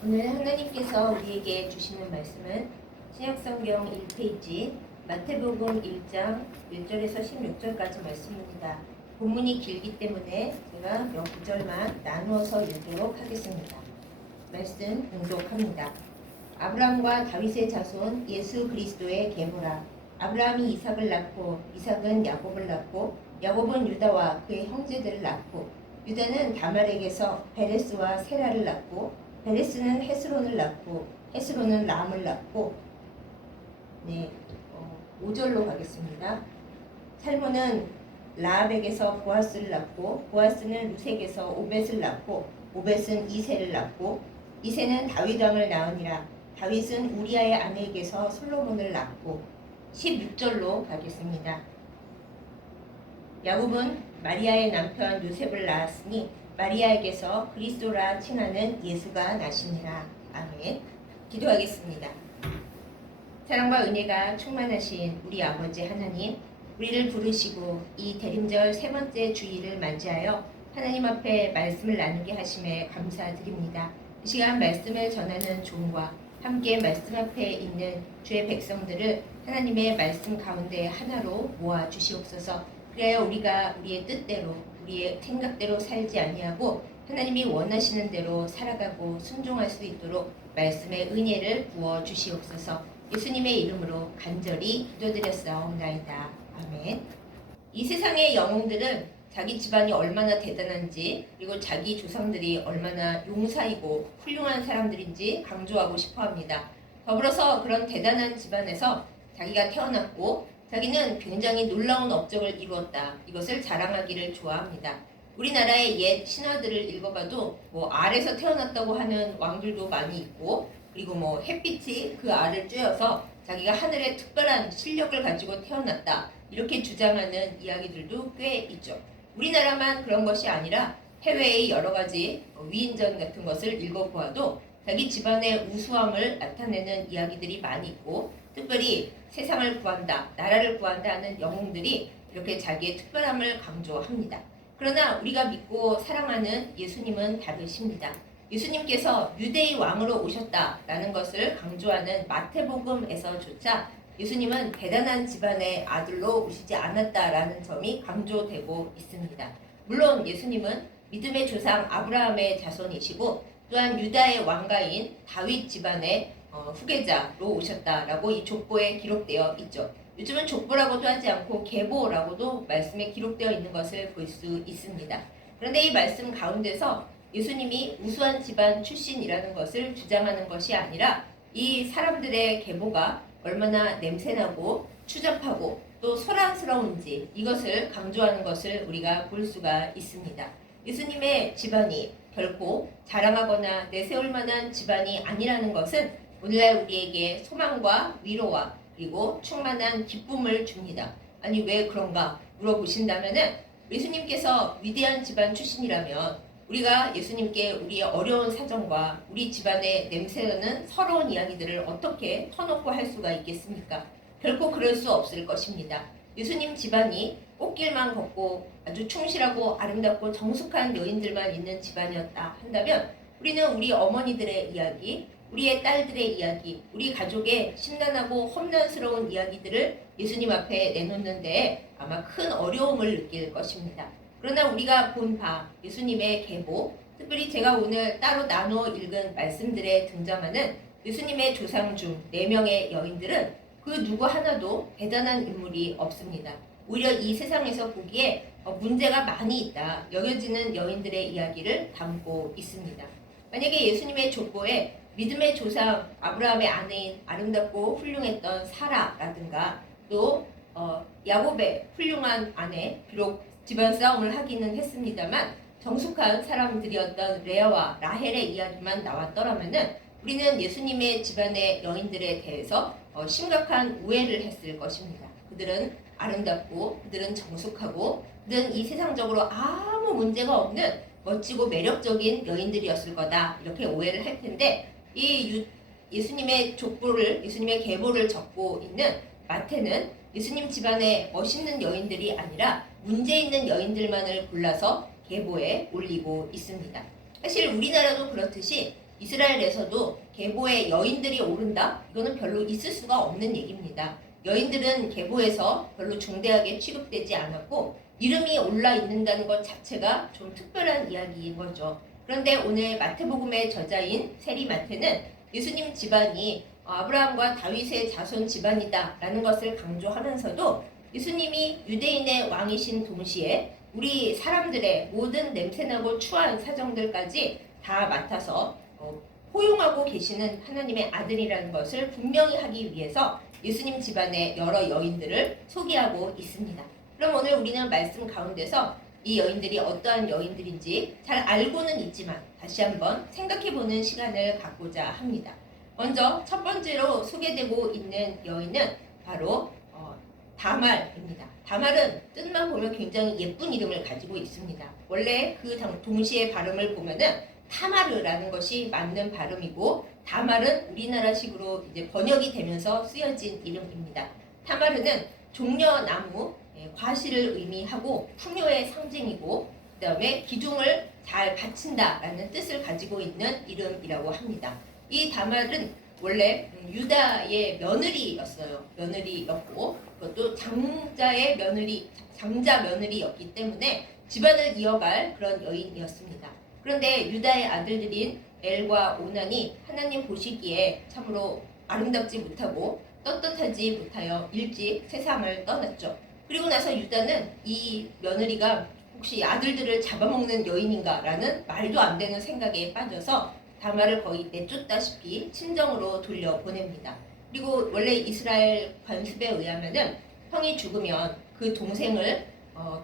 오늘 하나님께서 우리에게 주시는 말씀은 신약성경 1페이지 마태복음 1장 1절에서 16절까지 말씀입니다. 본문이 길기 때문에 제가 몇 구절만 나누어서 읽도록 하겠습니다. 말씀 봉독합니다. 아브라함과 다윗의 자손 예수 그리스도의 계보라. 아브라함이 이삭을 낳고 이삭은 야곱을 낳고 야곱은 유다와 그의 형제들을 낳고 유다는 다말에게서 베레스와 세라를 낳고 베레스는 헤스론을 낳고 헤스론은 람을 낳고 5절로 가겠습니다. 살몬은 라합에게서 보아스를 낳고 보아스는 루색에서 오벳을 낳고 오벳은 이새를 낳고 이새는 다윗 왕을 낳으니라. 다윗은 우리아의 아내에게서 솔로몬을 낳고 16절로 가겠습니다. 야곱은 마리아의 남편 요셉을 낳았으니 마리아에게서 그리스도라 칭하는 예수가 나시니라. 아멘. 기도하겠습니다. 사랑과 은혜가 충만하신 우리 아버지 하나님, 우리를 부르시고 이 대림절 세 번째 주일을 맞이하여 하나님 앞에 말씀을 나누게 하심에 감사드립니다. 이 시간 말씀을 전하는 종과 함께 말씀 앞에 있는 주의 백성들을 하나님의 말씀 가운데 하나로 모아 주시옵소서. 그래야 우리가 우리의 뜻대로 우리의 생각대로 살지 아니하고 하나님이 원하시는 대로 살아가고 순종할 수 있도록 말씀의 은혜를 부어 주시옵소서. 예수님의 이름으로 간절히 기도드렸사옵나이다. 아멘. 이 세상의 영웅들은 자기 집안이 얼마나 대단한지 그리고 자기 조상들이 얼마나 용사이고 훌륭한 사람들인지 강조하고 싶어합니다. 더불어서 그런 대단한 집안에서 자기가 태어났고 자기는 굉장히 놀라운 업적을 이루었다. 이것을 자랑하기를 좋아합니다. 우리나라의 옛 신화들을 읽어봐도 알에서 태어났다고 하는 왕들도 많이 있고 그리고 햇빛이 그 알을 쬐어서 자기가 하늘에 특별한 실력을 가지고 태어났다. 이렇게 주장하는 이야기들도 꽤 있죠. 우리나라만 그런 것이 아니라 해외의 여러 가지 위인전 같은 것을 읽어보아도 자기 집안의 우수함을 나타내는 이야기들이 많이 있고 특별히 세상을 구한다, 나라를 구한다 하는 영웅들이 이렇게 자기의 특별함을 강조합니다. 그러나 우리가 믿고 사랑하는 예수님은 다르십니다. 예수님께서 유대의 왕으로 오셨다라는 것을 강조하는 마태복음에서조차 예수님은 대단한 집안의 아들로 오시지 않았다라는 점이 강조되고 있습니다. 물론 예수님은 믿음의 조상 아브라함의 자손이시고 또한 유다의 왕가인 다윗 집안의 후계자로 오셨다라고 이 족보에 기록되어 있죠. 요즘은 족보라고도 하지 않고 계보라고도 말씀에 기록되어 있는 것을 볼 수 있습니다. 그런데 이 말씀 가운데서 예수님이 우수한 집안 출신이라는 것을 주장하는 것이 아니라 이 사람들의 계보가 얼마나 냄새나고 추잡하고 또 소란스러운지 이것을 강조하는 것을 우리가 볼 수가 있습니다. 예수님의 집안이 결코 자랑하거나 내세울 만한 집안이 아니라는 것은 오늘날 우리에게 소망과 위로와 그리고 충만한 기쁨을 줍니다. 아니 왜 그런가 물어보신다면은 예수님께서 위대한 집안 출신이라면 우리가 예수님께 우리의 어려운 사정과 우리 집안의 냄새나는 서러운 이야기들을 어떻게 터놓고 할 수가 있겠습니까? 결코 그럴 수 없을 것입니다. 예수님 집안이 꽃길만 걷고 아주 충실하고 아름답고 정숙한 여인들만 있는 집안이었다 한다면 우리는 우리 어머니들의 이야기, 우리의 딸들의 이야기, 우리 가족의 심란하고 험난스러운 이야기들을 예수님 앞에 내놓는데 아마 큰 어려움을 느낄 것입니다. 그러나 우리가 본 바 예수님의 계보, 특별히 제가 오늘 따로 나누어 읽은 말씀들에 등장하는 예수님의 조상 중 4명의 여인들은 그 누구 하나도 대단한 인물이 없습니다. 오히려 이 세상에서 보기에 문제가 많이 있다 여겨지는 여인들의 이야기를 담고 있습니다. 만약에 예수님의 족보에 믿음의 조상 아브라함의 아내인 아름답고 훌륭했던 사라라든가 또 야곱의 훌륭한 아내, 비록 집안 싸움을 하기는 했습니다만 정숙한 사람들이었던 레아와 라헬의 이야기만 나왔더라면은 우리는 예수님의 집안의 여인들에 대해서 심각한 오해를 했을 것입니다. 그들은 아름답고 그들은 정숙하고 그들은 이 세상적으로 아무 문제가 없는 멋지고 매력적인 여인들이었을 거다 이렇게 오해를 할 텐데 예수님의 족보를 예수님의 계보를 적고 있는 마태는 예수님 집안의 멋있는 여인들이 아니라 문제 있는 여인들만을 골라서 계보에 올리고 있습니다. 사실 우리나라도 그렇듯이 이스라엘에서도 계보에 여인들이 오른다? 이거는 별로 있을 수가 없는 얘기입니다. 여인들은 계보에서 별로 중대하게 취급되지 않았고 이름이 올라 있는다는 것 자체가 좀 특별한 이야기인 거죠. 그런데 오늘 마태복음의 저자인 세리마태는 예수님 집안이 아브라함과 다윗의 자손 집안이다라는 것을 강조하면서도 예수님이 유대인의 왕이신 동시에 우리 사람들의 모든 냄새나고 추한 사정들까지 다 맡아서 포용하고 계시는 하나님의 아들이라는 것을 분명히 하기 위해서 예수님 집안의 여러 여인들을 소개하고 있습니다. 그럼 오늘 우리는 말씀 가운데서 이 여인들이 어떠한 여인들인지 잘 알고는 있지만 다시 한번 생각해보는 시간을 갖고자 합니다. 먼저 첫 번째로 소개되고 있는 여인은 바로 다말입니다. 다말은 뜻만 보면 굉장히 예쁜 이름을 가지고 있습니다. 원래 그 동시의 발음을 보면은 타마르라는 것이 맞는 발음이고 다말은 우리나라식으로 이제 번역이 되면서 쓰여진 이름입니다. 타마르는 종려나무, 과실을 의미하고 풍요의 상징이고 그 다음에 기둥을 잘 받친다라는 뜻을 가지고 있는 이름이라고 합니다. 이 다말은 원래 유다의 며느리였어요. 며느리였고 그것도 장자 며느리였기 때문에 집안을 이어갈 그런 여인이었습니다. 그런데 유다의 아들들인 엘과 오난이 하나님 보시기에 참으로 아름답지 못하고 떳떳하지 못하여 일찍 세상을 떠났죠. 그리고 나서 유다는 이 며느리가 혹시 아들들을 잡아먹는 여인인가라는 말도 안 되는 생각에 빠져서 다말을 거의 내쫓다시피 친정으로 돌려보냅니다. 그리고 원래 이스라엘 관습에 의하면은 형이 죽으면 그 동생을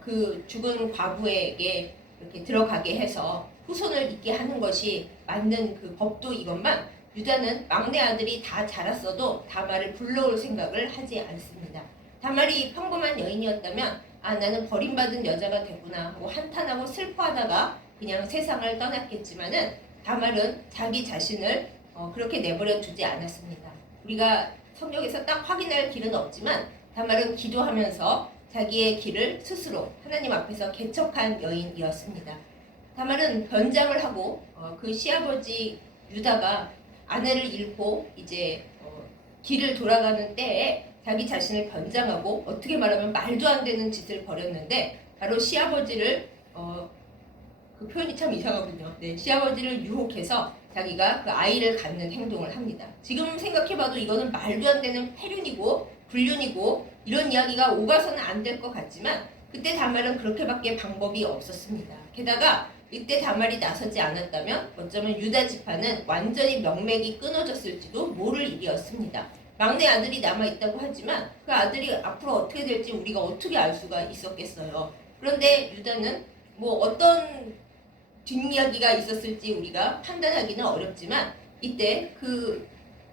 그 죽은 과부에게 이렇게 들어가게 해서 후손을 잇게 하는 것이 맞는 그 법도 이것만 유다는 막내 아들이 다 자랐어도 다말을 불러올 생각을 하지 않습니다. 다말이 평범한 여인이었다면 나는 버림받은 여자가 됐구나 하고 한탄하고 슬퍼하다가 그냥 세상을 떠났겠지만은 다말은 자기 자신을 그렇게 내버려 두지 않았습니다. 우리가 성경에서 딱 확인할 길은 없지만 다말은 기도하면서 자기의 길을 스스로 하나님 앞에서 개척한 여인이었습니다. 다말은 변장을 하고 그 시아버지 유다가 아내를 잃고 이제 길을 돌아가는 때에 자기 자신을 변장하고 어떻게 말하면 말도 안 되는 짓을 벌였는데 바로 시아버지를 그 표현이 참 이상하군요. 네, 시아버지를 유혹해서 자기가 그 아이를 갖는 행동을 합니다. 지금 생각해봐도 이거는 말도 안 되는 폐륜이고 불륜이고 이런 이야기가 오가서는 안 될 것 같지만 그때 다말은 그렇게밖에 방법이 없었습니다. 게다가 이때 다말이 나서지 않았다면 어쩌면 유다 지파는 완전히 명맥이 끊어졌을지도 모를 일이었습니다. 막내 아들이 남아있다고 하지만 그 아들이 앞으로 어떻게 될지 우리가 어떻게 알 수가 있었겠어요. 그런데 유다는 뭐 어떤 뒷이야기가 있었을지 우리가 판단하기는 어렵지만 이때 그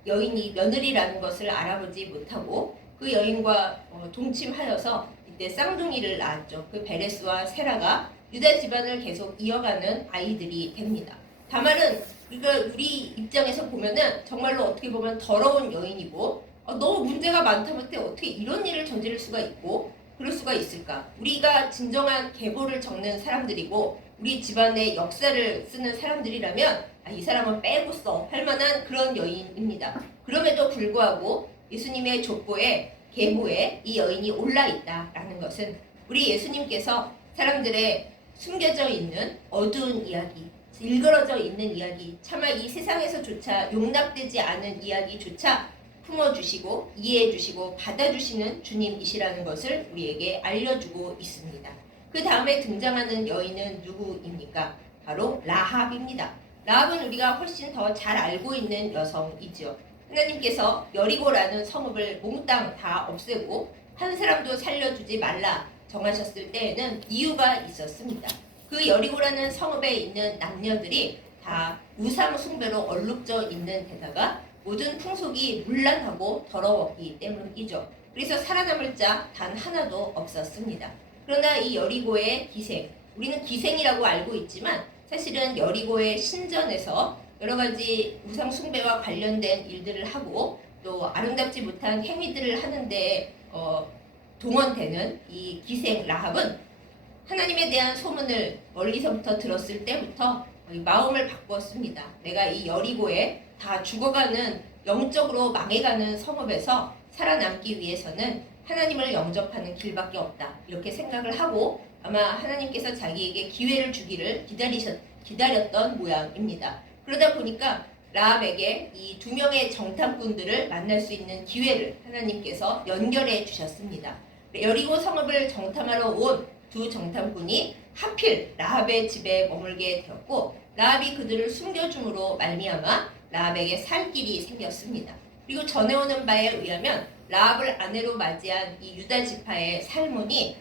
여인이 며느리라는 것을 알아보지 못하고 그 여인과 동침하여서 이때 쌍둥이를 낳았죠. 그 베레스와 세라가 유다 집안을 계속 이어가는 아이들이 됩니다. 다말은 그러니까 우리 입장에서 보면은 정말로 어떻게 보면 더러운 여인이고 너무 문제가 많다 못해 어떻게 이런 일을 저지를 수가 있고 그럴 수가 있을까? 우리가 진정한 계보를 적는 사람들이고 우리 집안의 역사를 쓰는 사람들이라면 이 사람은 빼고 써 할 만한 그런 여인입니다. 그럼에도 불구하고 예수님의 족보에 계보에 이 여인이 올라 있다라는 것은 우리 예수님께서 사람들의 숨겨져 있는 어두운 이야기, 일그러져 있는 이야기, 차마 이 세상에서조차 용납되지 않은 이야기조차 품어주시고 이해해주시고 받아주시는 주님이시라는 것을 우리에게 알려주고 있습니다. 그 다음에 등장하는 여인은 누구입니까? 바로 라합입니다. 라합은 우리가 훨씬 더 잘 알고 있는 여성이죠. 하나님께서 여리고라는 성읍을 몽땅 다 없애고 한 사람도 살려주지 말라 정하셨을 때에는 이유가 있었습니다. 그 여리고라는 성읍에 있는 남녀들이 다 우상 숭배로 얼룩져 있는 데다가 모든 풍속이 문란하고 더러웠기 때문이죠. 그래서 살아남을 자 단 하나도 없었습니다. 그러나 이 여리고의 기생, 우리는 기생이라고 알고 있지만 사실은 여리고의 신전에서 여러 가지 우상 숭배와 관련된 일들을 하고 또 아름답지 못한 행위들을 하는데 동원되는 이 기생 라합은 하나님에 대한 소문을 멀리서부터 들었을 때부터 마음을 바꾸었습니다. 내가 이 여리고에 다 죽어가는 영적으로 망해가는 성읍에서 살아남기 위해서는 하나님을 영접하는 길밖에 없다. 이렇게 생각을 하고 아마 하나님께서 자기에게 기회를 주기를 기다렸던 모양입니다. 그러다 보니까 라합에게 이 두 명의 정탐꾼들을 만날 수 있는 기회를 하나님께서 연결해 주셨습니다. 여리고 성읍을 정탐하러 온 두 정탐꾼이 하필 라합의 집에 머물게 되었고 라합이 그들을 숨겨줌으로 말미암아 라합에게 살 길이 생겼습니다. 그리고 전해오는 바에 의하면 라합을 아내로 맞이한 이 유다 지파의 살몬이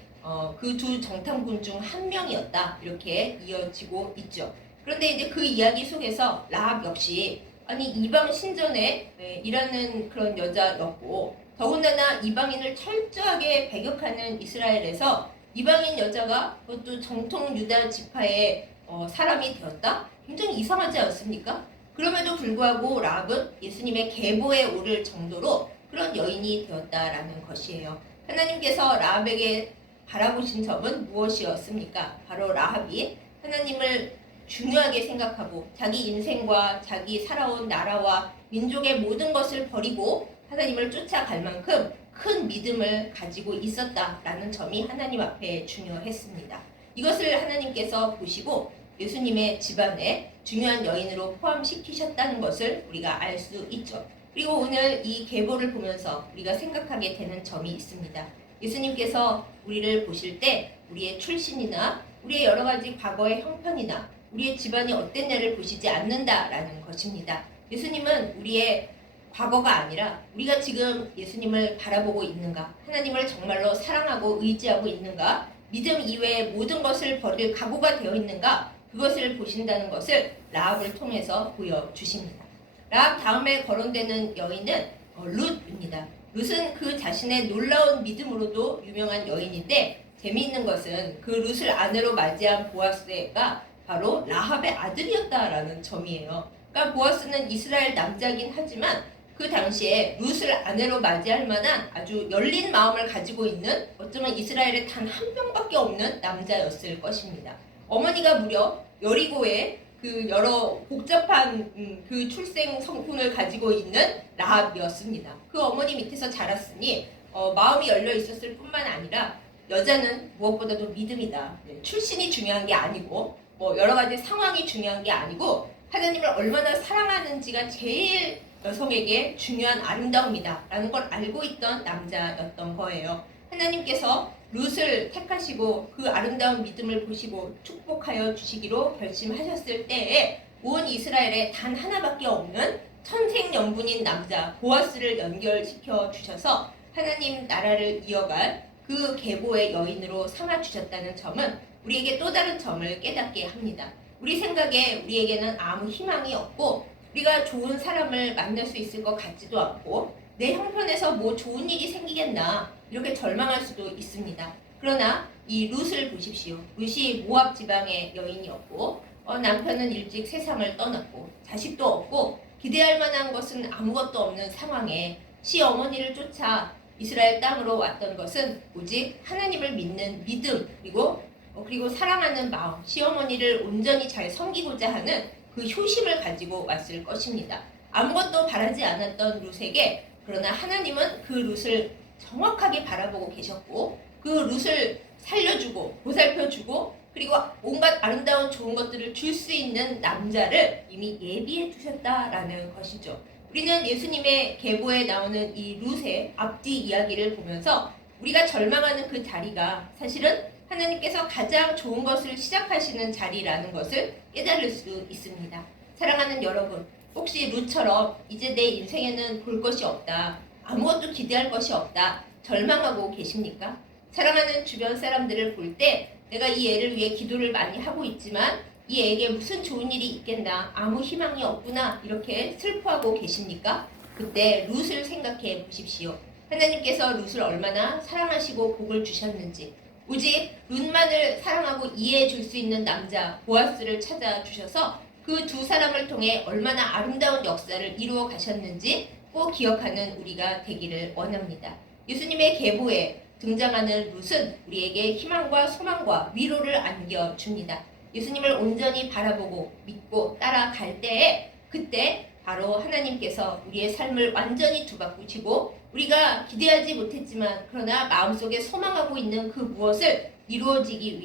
그 두 정탐꾼 중 한 명이었다 이렇게 이어지고 있죠. 그런데 이제 그 이야기 속에서 라합 역시 아니 이방 신전에 일하는 그런 여자였고 더군다나 이방인을 철저하게 배격하는 이스라엘에서 이방인 여자가 그것도 정통 유다 지파의 사람이 되었다? 굉장히 이상하지 않습니까? 그럼에도 불구하고 라합은 예수님의 계보에 오를 정도로 그런 여인이 되었다라는 것이에요. 하나님께서 라합에게 바라보신 점은 무엇이었습니까? 바로 라합이 하나님을 중요하게 생각하고 자기 인생과 자기 살아온 나라와 민족의 모든 것을 버리고 하나님을 쫓아갈 만큼 큰 믿음을 가지고 있었다라는 점이 하나님 앞에 중요했습니다. 이것을 하나님께서 보시고 예수님의 집안에 중요한 여인으로 포함시키셨다는 것을 우리가 알 수 있죠. 그리고 오늘 이 계보를 보면서 우리가 생각하게 되는 점이 있습니다. 예수님께서 우리를 보실 때 우리의 출신이나 우리의 여러 가지 과거의 형편이나 우리의 집안이 어땠냐를 보시지 않는다라는 것입니다. 예수님은 우리의 과거가 아니라 우리가 지금 예수님을 바라보고 있는가, 하나님을 정말로 사랑하고 의지하고 있는가, 믿음 이외의 모든 것을 버릴 각오가 되어 있는가, 그것을 보신다는 것을 라합을 통해서 보여주십니다. 라합 다음에 거론되는 여인은 룻입니다. 룻은 그 자신의 놀라운 믿음으로도 유명한 여인인데 재미있는 것은 그 룻을 아내로 맞이한 보아스가 바로 라합의 아들이었다라는 점이에요. 그러니까 보아스는 이스라엘 남자긴 하지만 그 당시에 룻을 아내로 맞이할 만한 아주 열린 마음을 가지고 있는 어쩌면 이스라엘에 단 한 명밖에 없는 남자였을 것입니다. 어머니가 무려 여리고에 그 여러 복잡한 그 출생 성분을 가지고 있는 라합이었습니다. 그 어머니 밑에서 자랐으니 마음이 열려 있었을 뿐만 아니라 여자는 무엇보다도 믿음이다. 출신이 중요한 게 아니고 뭐 여러 가지 상황이 중요한 게 아니고 하나님을 얼마나 사랑하는지가 제일 여성에게 중요한 아름다움이다 라는 걸 알고 있던 남자였던 거예요. 하나님께서 룻을 택하시고 그 아름다운 믿음을 보시고 축복하여 주시기로 결심하셨을 때에 온 이스라엘에 단 하나밖에 없는 천생연분인 남자 보아스를 연결시켜 주셔서 하나님 나라를 이어갈 그 계보의 여인으로 삼아 주셨다는 점은 우리에게 또 다른 점을 깨닫게 합니다. 우리 생각에 우리에게는 아무 희망이 없고 우리가 좋은 사람을 만날 수 있을 것 같지도 않고 내 형편에서 뭐 좋은 일이 생기겠나 이렇게 절망할 수도 있습니다. 그러나 이 룻을 보십시오. 룻이 모압 지방의 여인이었고 남편은 일찍 세상을 떠났고 자식도 없고 기대할 만한 것은 아무것도 없는 상황에 시어머니를 쫓아 이스라엘 땅으로 왔던 것은 오직 하나님을 믿는 믿음 그리고 사랑하는 마음, 시어머니를 온전히 잘 섬기고자 하는 그 효심을 가지고 왔을 것입니다. 아무것도 바라지 않았던 룻에게 그러나 하나님은 그 룻을 정확하게 바라보고 계셨고 그 룻을 살려주고 보살펴주고 그리고 온갖 아름다운 좋은 것들을 줄 수 있는 남자를 이미 예비해 두셨다라는 것이죠. 우리는 예수님의 계보에 나오는 이 룻의 앞뒤 이야기를 보면서 우리가 절망하는 그 자리가 사실은 하나님께서 가장 좋은 것을 시작하시는 자리라는 것을 깨달을 수 있습니다. 사랑하는 여러분, 혹시 룻처럼 이제 내 인생에는 볼 것이 없다, 아무것도 기대할 것이 없다, 절망하고 계십니까? 사랑하는 주변 사람들을 볼 때 내가 이 애를 위해 기도를 많이 하고 있지만 이 애에게 무슨 좋은 일이 있겠나, 아무 희망이 없구나 이렇게 슬퍼하고 계십니까? 그때 룻을 생각해 보십시오. 하나님께서 룻을 얼마나 사랑하시고 복을 주셨는지, 오직 룻만을 사랑하고 이해해 줄 수 있는 남자 보아스를 찾아주셔서 그 두 사람을 통해 얼마나 아름다운 역사를 이루어 가셨는지 꼭 기억하는 우리가 되기를 원합니다. 예수님의 계보에 등장하는 룻은 우리에게 희망과 소망과 위로를 안겨줍니다. 예수님을 온전히 바라보고 믿고 따라갈 때에 그때 바로 하나님께서 우리의 삶을 완전히 뒤바꾸시고 우리가 기대하지 못했지만 그러나 마음속에 소망하고 있는 그 무엇을 이루어 주시기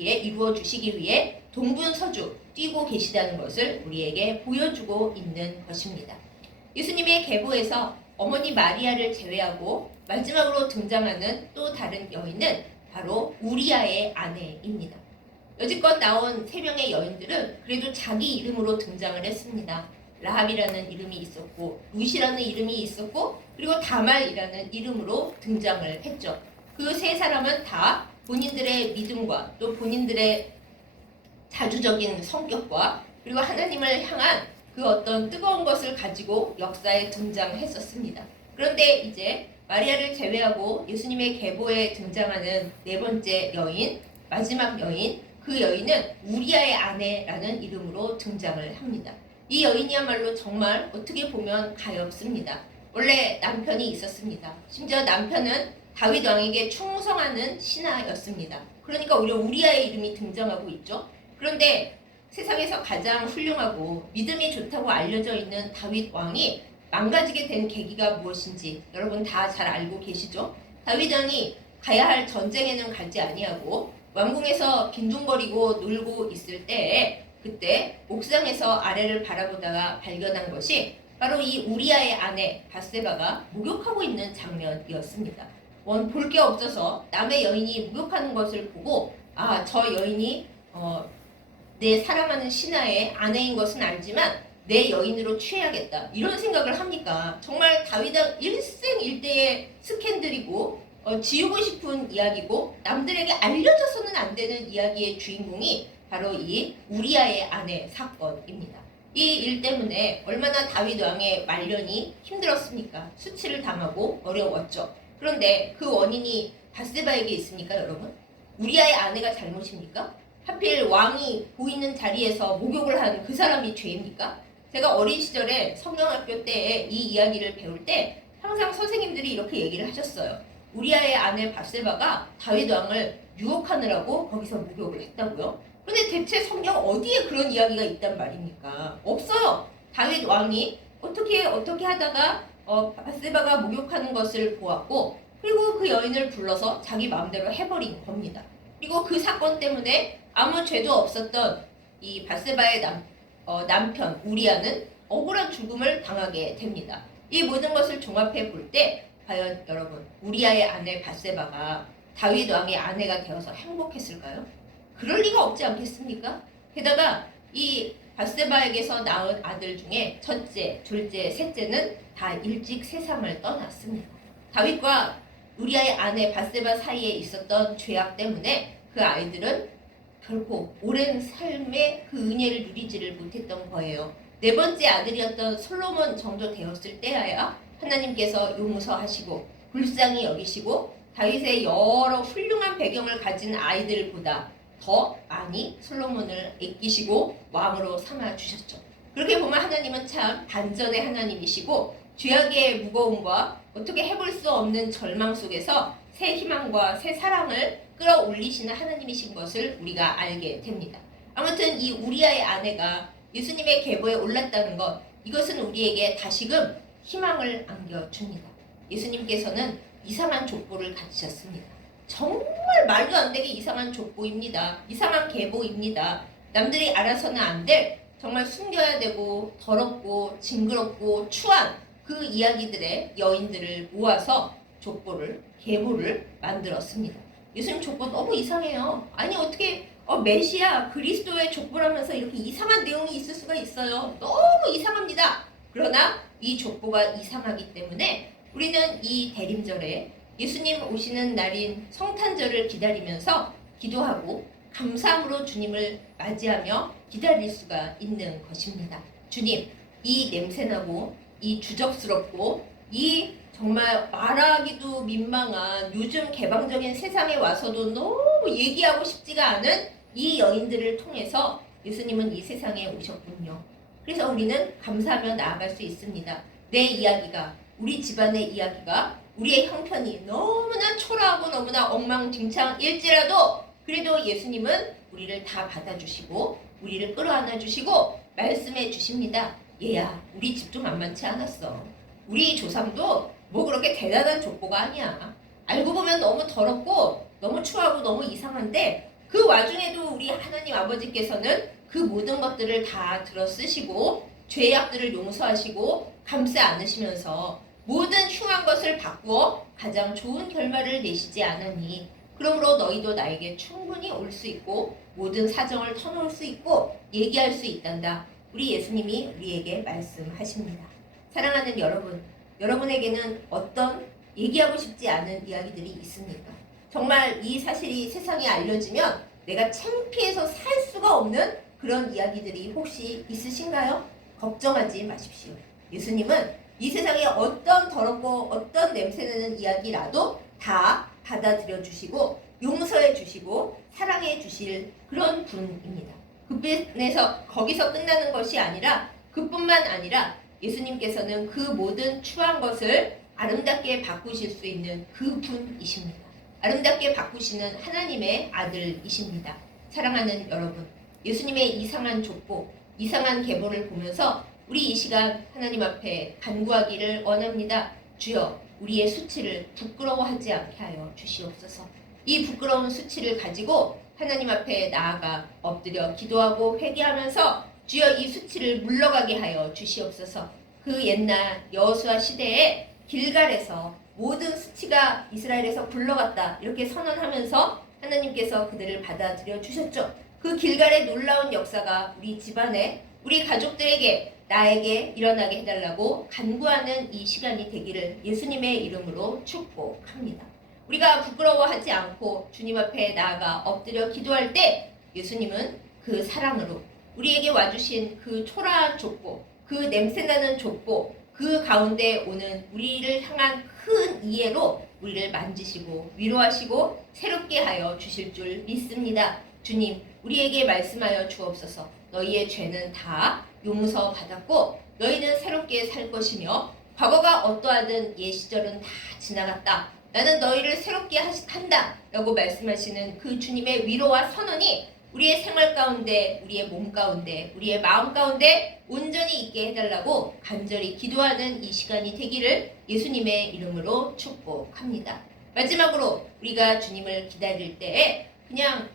위해 동분서주 뛰고 계시다는 것을 우리에게 보여주고 있는 것입니다. 예수님의 계보에서 어머니 마리아를 제외하고 마지막으로 등장하는 또 다른 여인은 바로 우리아의 아내입니다. 여지껏 나온 3명의 여인들은 그래도 자기 이름으로 등장을 했습니다. 라합이라는 이름이 있었고 룻이라는 이름이 있었고 그리고 다말이라는 이름으로 등장을 했죠. 그 3사람은 다 본인들의 믿음과 또 본인들의 자주적인 성격과 그리고 하나님을 향한 그 어떤 뜨거운 것을 가지고 역사에 등장했었습니다. 그런데 이제 마리아를 제외하고 예수님의 계보에 등장하는 4번째 여인, 마지막 여인, 그 여인은 우리아의 아내라는 이름으로 등장을 합니다. 이 여인이야말로 정말 어떻게 보면 가엾습니다. 원래 남편이 있었습니다. 심지어 남편은 다윗 왕에게 충성하는 신하였습니다. 그러니까 오히려 우리아의 이름이 등장하고 있죠. 그런데 세상에서 가장 훌륭하고 믿음이 좋다고 알려져 있는 다윗 왕이 망가지게 된 계기가 무엇인지 여러분 다 잘 알고 계시죠? 다윗 왕이 가야 할 전쟁에는 가지 아니하고 왕궁에서 빈둥거리고 놀고 있을 때에 그때 옥상에서 아래를 바라보다가 발견한 것이 바로 이 우리아의 아내 밧세바가 목욕하고 있는 장면이었습니다. 볼 게 없어서 남의 여인이 목욕하는 것을 보고 저 여인이 내 사랑하는 신하의 아내인 것은 알지만 내 여인으로 취해야겠다 이런 생각을 합니까? 정말 다윗왕 일생일대의 스캔들이고 지우고 싶은 이야기고 남들에게 알려져서는 안 되는 이야기의 주인공이 바로 이 우리아의 아내 사건입니다. 이 일 때문에 얼마나 다윗 왕의 말년이 힘들었습니까? 수치를 당하고 어려웠죠. 그런데 그 원인이 밧세바에게 있습니까, 여러분? 우리아의 아내가 잘못입니까? 하필 왕이 보이는 자리에서 목욕을 한 그 사람이 죄입니까? 제가 어린 시절에 성경학교 때에 이 이야기를 배울 때 항상 선생님들이 이렇게 얘기를 하셨어요. 우리아의 아내 밧세바가 다윗 왕을 유혹하느라고 거기서 목욕을 했다고요? 근데 대체 성경 어디에 그런 이야기가 있단 말입니까? 없어요. 다윗 왕이 어떻게 하다가 밧세바가 목욕하는 것을 보았고 그리고 그 여인을 불러서 자기 마음대로 해버린 겁니다. 그리고 그 사건 때문에 아무 죄도 없었던 이 밧세바의 남편 우리아는 억울한 죽음을 당하게 됩니다. 이 모든 것을 종합해 볼 때 과연 여러분 우리아의 아내 밧세바가 다윗 왕의 아내가 되어서 행복했을까요? 그럴 리가 없지 않겠습니까? 게다가 이 밧세바에게서 낳은 아들 중에 첫째, 둘째, 셋째는 다 일찍 세상을 떠났습니다. 다윗과 우리아의 아내 밧세바 사이에 있었던 죄악 때문에 그 아이들은 결코 오랜 삶의 그 은혜를 누리지를 못했던 거예요. 4번째 아들이었던 솔로몬 정도 되었을 때야 하나님께서 용서하시고 불쌍히 여기시고 다윗의 여러 훌륭한 배경을 가진 아이들보다 더 많이 솔로몬을 아끼시고 왕으로 삼아주셨죠. 그렇게 보면 하나님은 참 반전의 하나님이시고 죄악의 무거움과 어떻게 해볼 수 없는 절망 속에서 새 희망과 새 사랑을 끌어올리시는 하나님이신 것을 우리가 알게 됩니다. 아무튼 이 우리아의 아내가 예수님의 계보에 올랐다는 것, 이것은 우리에게 다시금 희망을 안겨줍니다. 예수님께서는 이상한 족보를 가지셨습니다. 정말 말도 안 되게 이상한 족보입니다. 이상한 계보입니다. 남들이 알아서는 안 될 정말 숨겨야 되고 더럽고 징그럽고 추한 그 이야기들의 여인들을 모아서 계보를 만들었습니다. 예수님 족보 너무 이상해요. 아니 어떻게 메시아 그리스도의 족보라면서 이렇게 이상한 내용이 있을 수가 있어요. 너무 이상합니다. 그러나 이 족보가 이상하기 때문에 우리는 이 대림절에 예수님 오시는 날인 성탄절을 기다리면서 기도하고 감사함으로 주님을 맞이하며 기다릴 수가 있는 것입니다. 주님, 이 냄새나고 이 주접스럽고 이 정말 말하기도 민망한 요즘 개방적인 세상에 와서도 너무 얘기하고 싶지가 않은 이 여인들을 통해서 예수님은 이 세상에 오셨군요. 그래서 우리는 감사하며 나아갈 수 있습니다. 내 이야기가, 우리 집안의 이야기가, 우리의 형편이 너무나 초라하고 너무나 엉망진창일지라도 그래도 예수님은 우리를 다 받아주시고 우리를 끌어안아 주시고 말씀해 주십니다. 얘야, 우리 집도 만만치 않았어. 우리 조상도 뭐 그렇게 대단한 족보가 아니야. 알고 보면 너무 더럽고 너무 추하고 너무 이상한데 그 와중에도 우리 하나님 아버지께서는 그 모든 것들을 다 들어 쓰시고 죄악들을 용서하시고 감싸 안으시면서 모든 흉한 것을 바꾸어 가장 좋은 결말을 내시지 않으니 그러므로 너희도 나에게 충분히 올 수 있고 모든 사정을 터놓을 수 있고 얘기할 수 있단다. 우리 예수님이 우리에게 말씀하십니다. 사랑하는 여러분, 여러분에게는 어떤 얘기하고 싶지 않은 이야기들이 있습니까? 정말 이 사실이 세상에 알려지면 내가 창피해서 살 수가 없는 그런 이야기들이 혹시 있으신가요? 걱정하지 마십시오. 예수님은 이 세상에 어떤 더럽고 어떤 냄새나는 이야기라도 다 받아들여 주시고 용서해 주시고 사랑해 주실 그런 분입니다. 그분에서 거기서 끝나는 것이 아니라 그뿐만 아니라 예수님께서는 그 모든 추한 것을 아름답게 바꾸실 수 있는 그 분이십니다. 아름답게 바꾸시는 하나님의 아들이십니다. 사랑하는 여러분, 예수님의 이상한 족보, 이상한 계보를 보면서 우리 이 시간 하나님 앞에 간구하기를 원합니다. 주여, 우리의 수치를 부끄러워하지 않게 하여 주시옵소서. 이 부끄러운 수치를 가지고 하나님 앞에 나아가 엎드려 기도하고 회개하면서 주여 이 수치를 물러가게 하여 주시옵소서. 그 옛날 여호수아 시대에 길갈에서 모든 수치가 이스라엘에서 굴러갔다 이렇게 선언하면서 하나님께서 그들을 받아들여 주셨죠. 그 길갈의 놀라운 역사가 우리 집안에 우리 가족들에게 나에게 일어나게 해달라고 간구하는 이 시간이 되기를 예수님의 이름으로 축복합니다. 우리가 부끄러워하지 않고 주님 앞에 나아가 엎드려 기도할 때 예수님은 그 사랑으로 우리에게 와주신 그 초라한 족보, 그 냄새나는 족보, 그 가운데 오는 우리를 향한 큰 이해로 우리를 만지시고 위로하시고 새롭게 하여 주실 줄 믿습니다. 주님, 우리에게 말씀하여 주옵소서. 너희의 죄는 다 용서받았고 너희는 새롭게 살 것이며 과거가 어떠하든 옛 시절은 다 지나갔다. 나는 너희를 새롭게 한다 라고 말씀하시는 그 주님의 위로와 선언이 우리의 생활 가운데, 우리의 몸 가운데, 우리의 마음 가운데 온전히 있게 해달라고 간절히 기도하는 이 시간이 되기를 예수님의 이름으로 축복합니다. 마지막으로 우리가 주님을 기다릴 때에 그냥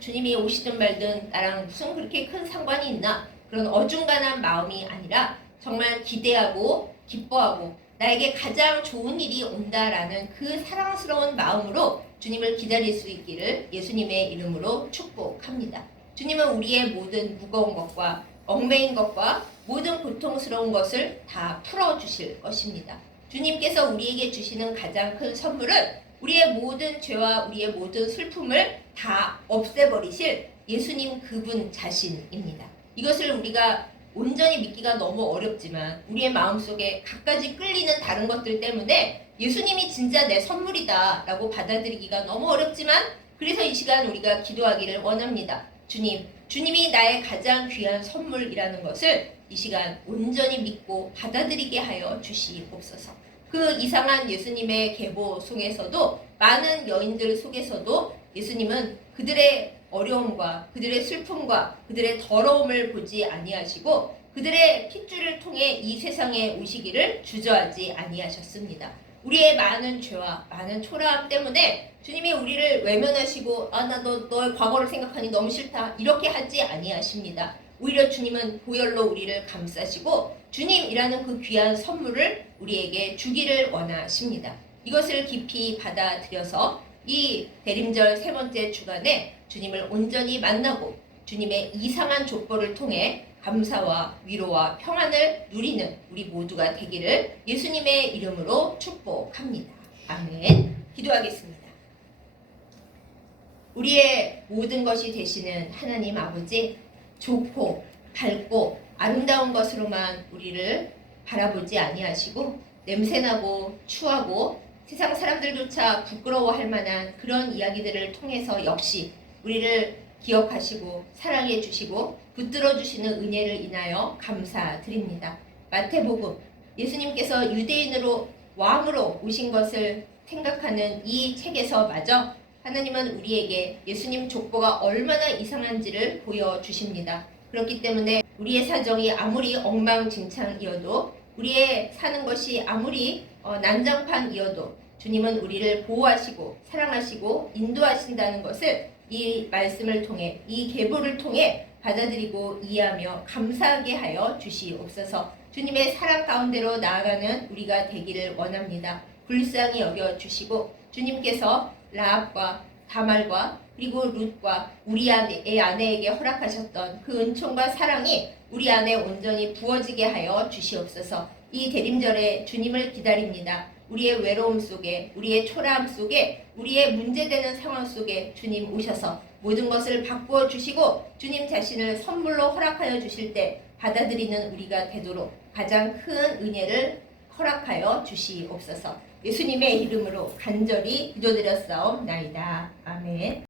주님이 오시든 말든 나랑 무슨 그렇게 큰 상관이 있나 그런 어중간한 마음이 아니라 정말 기대하고 기뻐하고 나에게 가장 좋은 일이 온다라는 그 사랑스러운 마음으로 주님을 기다릴 수 있기를 예수님의 이름으로 축복합니다. 주님은 우리의 모든 무거운 것과 얽매인 것과 모든 고통스러운 것을 다 풀어주실 것입니다. 주님께서 우리에게 주시는 가장 큰 선물은 우리의 모든 죄와 우리의 모든 슬픔을 다 없애버리실 예수님 그분 자신입니다. 이것을 우리가 온전히 믿기가 너무 어렵지만 우리의 마음속에 갖가지 끌리는 다른 것들 때문에 예수님이 진짜 내 선물이다 라고 받아들이기가 너무 어렵지만 그래서 이 시간 우리가 기도하기를 원합니다. 주님이 나의 가장 귀한 선물이라는 것을 이 시간 온전히 믿고 받아들이게 하여 주시옵소서. 그 이상한 예수님의 계보 속에서도 많은 여인들 속에서도 예수님은 그들의 어려움과 그들의 슬픔과 그들의 더러움을 보지 아니하시고 그들의 핏줄을 통해 이 세상에 오시기를 주저하지 아니하셨습니다. 우리의 많은 죄와 많은 초라함 때문에 주님이 우리를 외면하시고 나 너의 과거를 생각하니 너무 싫다 이렇게 하지 아니하십니다. 오히려 주님은 보혈로 우리를 감싸시고 주님이라는 그 귀한 선물을 우리에게 주기를 원하십니다. 이것을 깊이 받아들여서 이 대림절 세 번째 주간에 주님을 온전히 만나고 주님의 이상한 족보를 통해 감사와 위로와 평안을 누리는 우리 모두가 되기를 예수님의 이름으로 축복합니다. 아멘. 기도하겠습니다. 우리의 모든 것이 되시는 하나님 아버지, 좋고 밝고 아름다운 것으로만 우리를 바라보지 아니하시고 냄새나고 추하고 세상 사람들조차 부끄러워할 만한 그런 이야기들을 통해서 역시 우리를 기억하시고 사랑해 주시고 붙들어 주시는 은혜를 인하여 감사드립니다. 마태복음 예수님께서 유대인으로 왕으로 오신 것을 생각하는 이 책에서 마저 하나님은 우리에게 예수님 족보가 얼마나 이상한지를 보여주십니다. 그렇기 때문에 우리의 사정이 아무리 엉망진창이어도 우리의 사는 것이 아무리 난장판이어도 주님은 우리를 보호하시고 사랑하시고 인도하신다는 것을 이 말씀을 통해 이 계보를 통해 받아들이고 이해하며 감사하게 하여 주시옵소서. 주님의 사랑 가운데로 나아가는 우리가 되기를 원합니다. 불쌍히 여겨주시고 주님께서 라합과 다말과 그리고 룻과 우리 아내에게 허락하셨던 그 은총과 사랑이 우리 안에 온전히 부어지게 하여 주시옵소서. 이 대림절에 주님을 기다립니다. 우리의 외로움 속에, 우리의 초라함 속에, 우리의 문제되는 상황 속에 주님 오셔서 모든 것을 바꾸어 주시고 주님 자신을 선물로 허락하여 주실 때 받아들이는 우리가 되도록 가장 큰 은혜를 허락하여 주시옵소서. 예수님의 이름으로 간절히 기도드렸사옵나이다. 아멘.